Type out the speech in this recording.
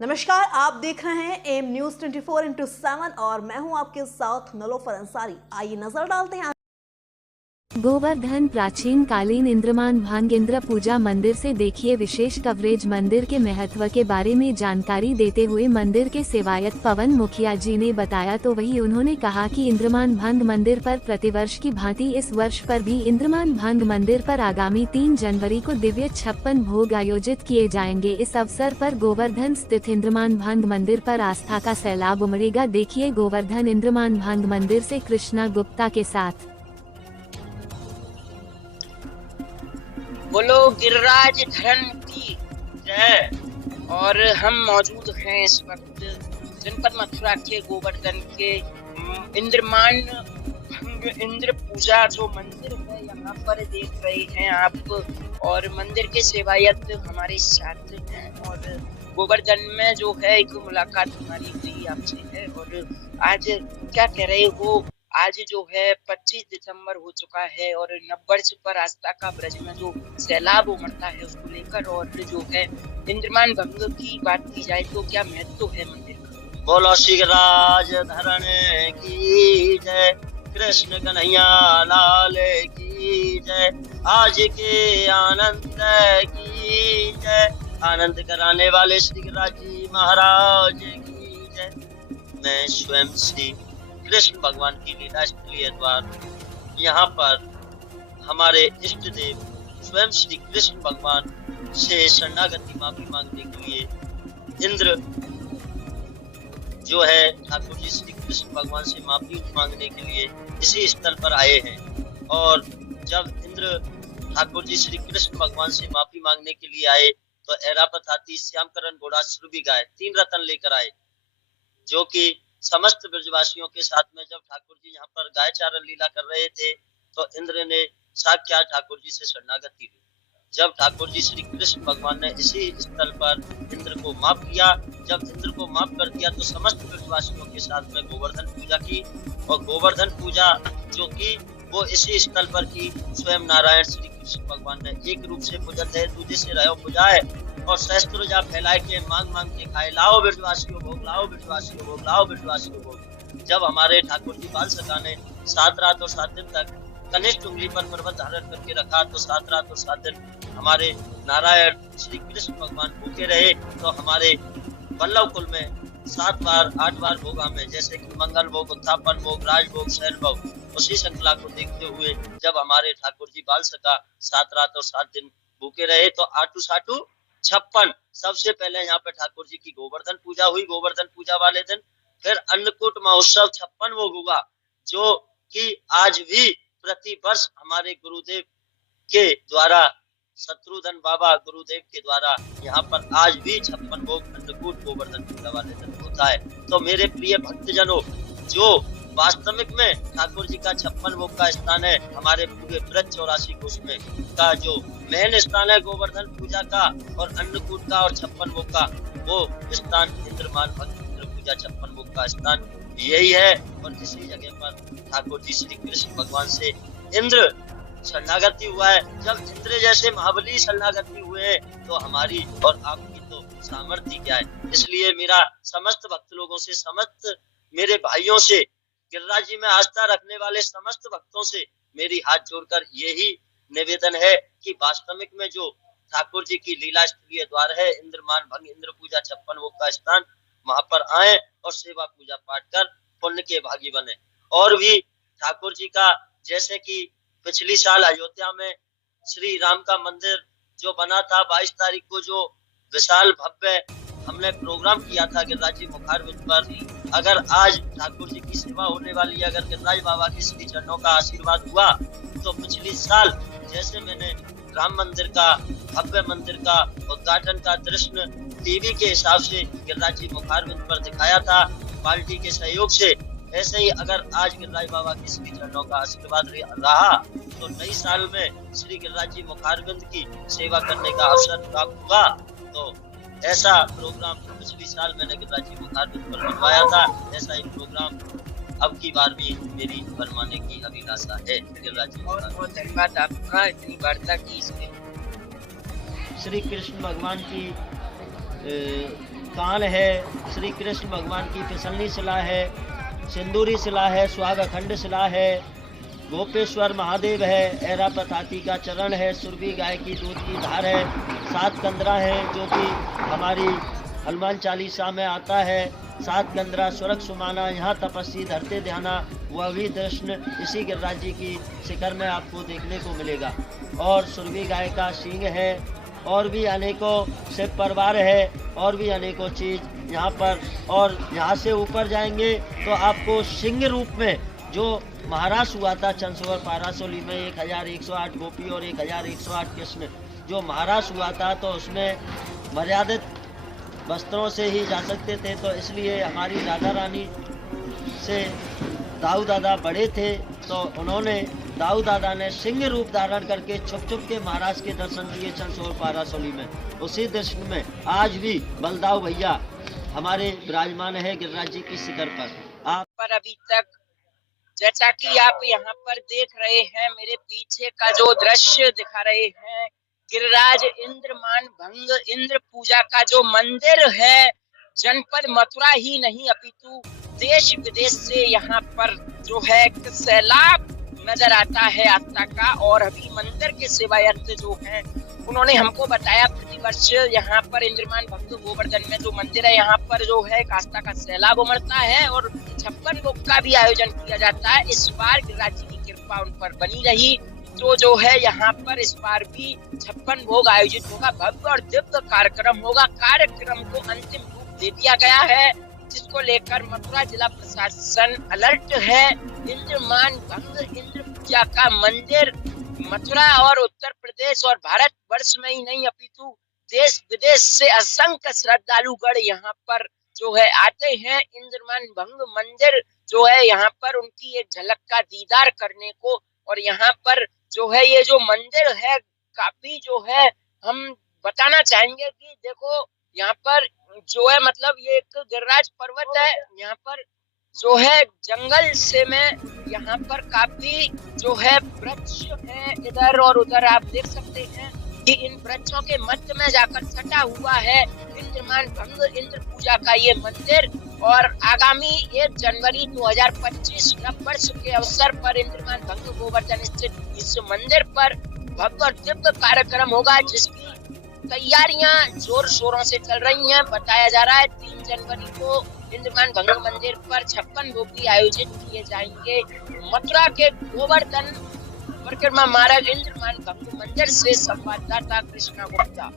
नमस्कार, आप देख रहे हैं एम न्यूज 24/7 और मैं हूं आपके साथ नलोफर अंसारी। आइए नजर डालते हैं। गोवर्धन प्राचीन कालीन इंद्रमान भांग इंद्र पूजा मंदिर से देखिए विशेष कवरेज। मंदिर के महत्व के बारे में जानकारी देते हुए मंदिर के सेवायत पवन मुखिया जी ने बताया तो वही उन्होंने कहा कि इंद्रमान भांग मंदिर पर प्रतिवर्ष की भांति इस वर्ष पर भी इंद्रमान भांग मंदिर पर आगामी 3 जनवरी को दिव्य 56 भोग आयोजित किए जाएंगे। इस अवसर पर गोवर्धन स्थित इंद्रमान भांग मंदिर पर आस्था का सैलाब उमड़ेगा। देखिए गोवर्धन इंद्रमान भांग मंदिर से कृष्णा गुप्ता के साथ। बोलो गिरिराज धरण की जय। और हम मौजूद हैं इस वक्त जनपद मथुरा के गोवर्धन के इंद्रमान भंग इंद्र पूजा जो मंदिर है यहाँ पर देख रहे हैं आप। और मंदिर के सेवायत हमारे साथ हैं और गोवर्धन में जो है एक मुलाकात हमारी हुई आपसे है। और आज क्या कह रहे हो, आज जो है 25 दिसंबर हो चुका है और नववर्ष पर आस्था का ब्रज में जो सैलाब उमड़ता है उसको लेकर और जो है इंद्रमान भंग की बात की जाए तो क्या महत्व है मंदिर का? बोलो गिरिराज धरण की जय, कृष्ण कन्हैया लाल की जय, आज के आनंद की जय, आनंद कराने वाले श्री गिरिराज जी महाराज की जय। मैं स्वयं श्री कृष्ण भगवान की लीला स्थलीय द्वार यहाँ पर हमारे इष्ट देव स्वयं श्री कृष्ण भगवान से शरणागति माफी मांगने के लिए इंद्र जो है ठाकुर जी श्री कृष्ण भगवान से माफी मांगने के लिए इसी स्थल पर आए हैं। और जब इंद्र ठाकुर जी श्री कृष्ण भगवान से माफी मांगने के लिए आए तो ऐरावत हाथी, श्यामकरण घोड़ा, श्रुभी गाय 3 रत्न लेकर आए, जो कि समस्त ब्रजवासियों के साथ में जब ठाकुर जी यहाँ पर गाय चारण लीला कर रहे थे तो इंद्र ने साक्षात ठाकुर जी से शरणागति ली। जब ठाकुर जी श्री कृष्ण भगवान ने इसी स्थल पर इंद्र को माफ किया, जब इंद्र को माफ कर दिया तो समस्त ब्रजवासियों के साथ में गोवर्धन पूजा की। और गोवर्धन पूजा जो की वो इसी स्थल पर की स्वयं नारायण श्री कृष्ण भगवान ने एक रूप से पूजत है, दूजे से रहो पूजाए और सहस्त्र जा फैलाए के मांग मांग के खाए, लाओ ब्रजवासियों भोग, लाओ ब्रजवासियों भोग, लाओ ब्रजवासियों भोग। जब हमारे ठाकुर जी बाल सखा ने 7 रात और 7 दिन तक कनिष्ठ उंगली पर पर्वत धारण करके रखा तो 7 रात और 7 दिन हमारे नारायण श्री कृष्ण भगवान भूखे रहे। तो हमारे वल्लभ कुल में 7 बार 8 बार भोगा में, जैसे कि मंगल भोग, उत्थापन भोग, राज भोग, शैल भोग, उसी श्रृंखला को देखते हुए जब हमारे ठाकुर जी बाल सखा 7 रात और 7 दिन भूखे रहे तो आटू साटू 56 सबसे पहले यहाँ पे ठाकुर जी की गोवर्धन पूजा हुई। गोवर्धन पूजा वाले दिन फिर अन्नकूट महोत्सव 56 भोग हुआ, जो कि आज भी प्रति वर्ष हमारे गुरुदेव के द्वारा, शत्रुधन बाबा गुरुदेव के द्वारा यहाँ पर आज भी 56 भोग अन्नकूट गोवर्धन पूजा वाले दिन होता है। तो मेरे प्रिय भक्तजनों, जो वास्तविक में ठाकुर जी का 56 भोग का स्थान है, हमारे पूरे ब्रज 84 कोष में का जो मेन स्थान है गोवर्धन पूजा का और अन्नकूट का और 56 भोग का, वो स्थान इंद्रमान भंग इंद्र पूजा 56 भोग का स्थान यही है। और इसी जगह पर ठाकुर जी श्री कृष्ण भगवान से इंद्र शरणागति हुआ है। जब इंद्र जैसे महाबली शरणागति हुए तो हमारी और आपकी तो सामर्थ्य क्या है। इसलिए मेरा समस्त भक्त लोगों से, समस्त मेरे भाइयों से, गिरिराज जी में आस्था रखने वाले समस्त भक्तों से मेरी हाथ जोड़कर यही निवेदन है कि वास्तविक में जो ठाकुर जी की लीला स्थलीय द्वार है इंद्रमान भंग इंद्र पूजा 56 भोग का स्थान, वहां पर आए और सेवा पूजा पाठ कर पुण्य के भागी बने। और भी ठाकुर जी का, जैसे कि पिछली साल अयोध्या में श्री राम का मंदिर जो बना था 22 तारीख को, जो विशाल भव्य हमने प्रोग्राम किया था गिरिराज जी मुखारविंद पर, अगर आज ठाकुर जी की सेवा होने वाली है, अगर गिरिराज बाबा के श्री चरणों का आशीर्वाद हुआ तो पिछली साल जैसे मैंने राम मंदिर का, भव्य मंदिर का उद्घाटन का दृश्य टीवी के हिसाब से गिरिराज जी मुखारविंद पर दिखाया था पार्टी के सहयोग से, ऐसे ही अगर आज गिरिराज बाबा के श्री चरणों का आशीर्वाद रहा तो नई साल में श्री गिरिराज जी मुखारविंद की सेवा करने का अवसर प्राप्त हुआ। तो ऐसा प्रोग्राम पिछली साल मैंने गिरिराज जी मुखारविंद पर बनवाया था, ऐसा ही प्रोग्राम अब की बार भी मेरी बनवाने की अभिलाषा है। गिरिराज जी बहुत धन्यवाद आपका इतनी वार्ता की इसमें। श्री कृष्ण भगवान की कान है, श्री कृष्ण भगवान की फिसलनी शिला है, सिंदूरी शिला है, सुहाग अखंड शिला है, गोपेश्वर महादेव है, ऐरावत हाथी का चरण है, सुरभि गाय की दूध की धार है, 7 कंदरा है जो कि हमारी हनुमान चालीसा में आता है। 7 कंदरा सुरख सुमाना, यहाँ तपस्वी धरते ध्याना, वह भी दृश्य इसी गिरिराज जी की शिखर में आपको देखने को मिलेगा। और सुरभि गाय का सींग है, और भी अनेकों शिव परिवार है, और भी अनेकों चीज़ यहाँ पर। और यहाँ से ऊपर जाएंगे तो आपको सिंह रूप में जो महाराज हुआ था चंद्रशेखर पारासोली में 1108 गोपी और 1108 कृष्ण जो महाराज हुआ था, तो उसमें मर्यादित वस्त्रों से ही जा सकते थे। तो इसलिए हमारी राधा रानी से दाऊ दादा बड़े थे, तो उन्होंने दाऊ दादा ने सिंह रूप धारण करके छुप छुप के महाराज के दर्शन किए चंद्रशेखर पारासोली में। उसी दर्शन में आज भी बलदाऊ भैया हमारे विराजमान है गिरिराज जी की शिखर पर। आप पर अभी तक जैसा कि आप यहाँ पर देख रहे हैं, मेरे पीछे का जो दृश्य दिखा रहे हैं, गिरिराज इंद्रमान भंग इंद्र पूजा का जो मंदिर है, जनपद मथुरा ही नहीं अपितु देश विदेश से यहाँ पर जो है सैलाब नजर आता है आस्था का। और अभी मंदिर के सेवायत जो हैं उन्होंने हमको बताया प्रतिवर्ष यहाँ पर इंद्रमान भक्त गोवर्धन में जो मंदिर है यहाँ पर जो है आस्था का सैलाब उमड़ता है और 56 भोग का भी आयोजन किया जाता है। इस बार गिरिराज जी की कृपा उन पर बनी रही, तो जो है यहाँ पर इस बार भी 56 भोग आयोजित होगा, भव्य और दिव्य कार्यक्रम होगा। कार्यक्रम को अंतिम रूप दे दिया गया है, जिसको लेकर मथुरा जिला प्रशासन अलर्ट है। इंद्रमान भंग इंद्र पूजा का मंदिर मथुरा और उत्तर प्रदेश और भारत वर्ष में ही नहीं अपितु देश विदेश से असंख्य श्रद्धालुगण यहाँ पर जो है आते हैं इंद्रमान भंग मंदिर जो है यहाँ पर उनकी एक झलक का दीदार करने को। और यहाँ पर जो है ये जो मंदिर है काफी जो है हम बताना चाहेंगे कि देखो यहाँ पर जो है मतलब ये एक गिरिराज पर्वत है, यहाँ पर जो है जंगल से में यहाँ पर काफी जो है वृक्ष है इधर और उधर आप देख सकते हैं कि इन वृक्षों के मध्य में जाकर सटा हुआ है इंद्रमान भंग इंद्र पूजा का ये मंदिर। और आगामी 1 जनवरी 2025 नववर्ष के अवसर पर इंद्रमान भंग गोवर्धन स्थित इस मंदिर पर भव्य और दिव्य कार्यक्रम होगा, जिसकी तैयारियां जोर शोरों से चल रही हैं। बताया जा रहा है 3 जनवरी को इंद्रमान भंग मंदिर पर 56 भोग भी आयोजित किए जाएंगे। मथुरा के गोवर्धन परिक्रमा मार्ग इंद्रमान भंग मंदिर से संवाददाता कृष्णा गुप्ता।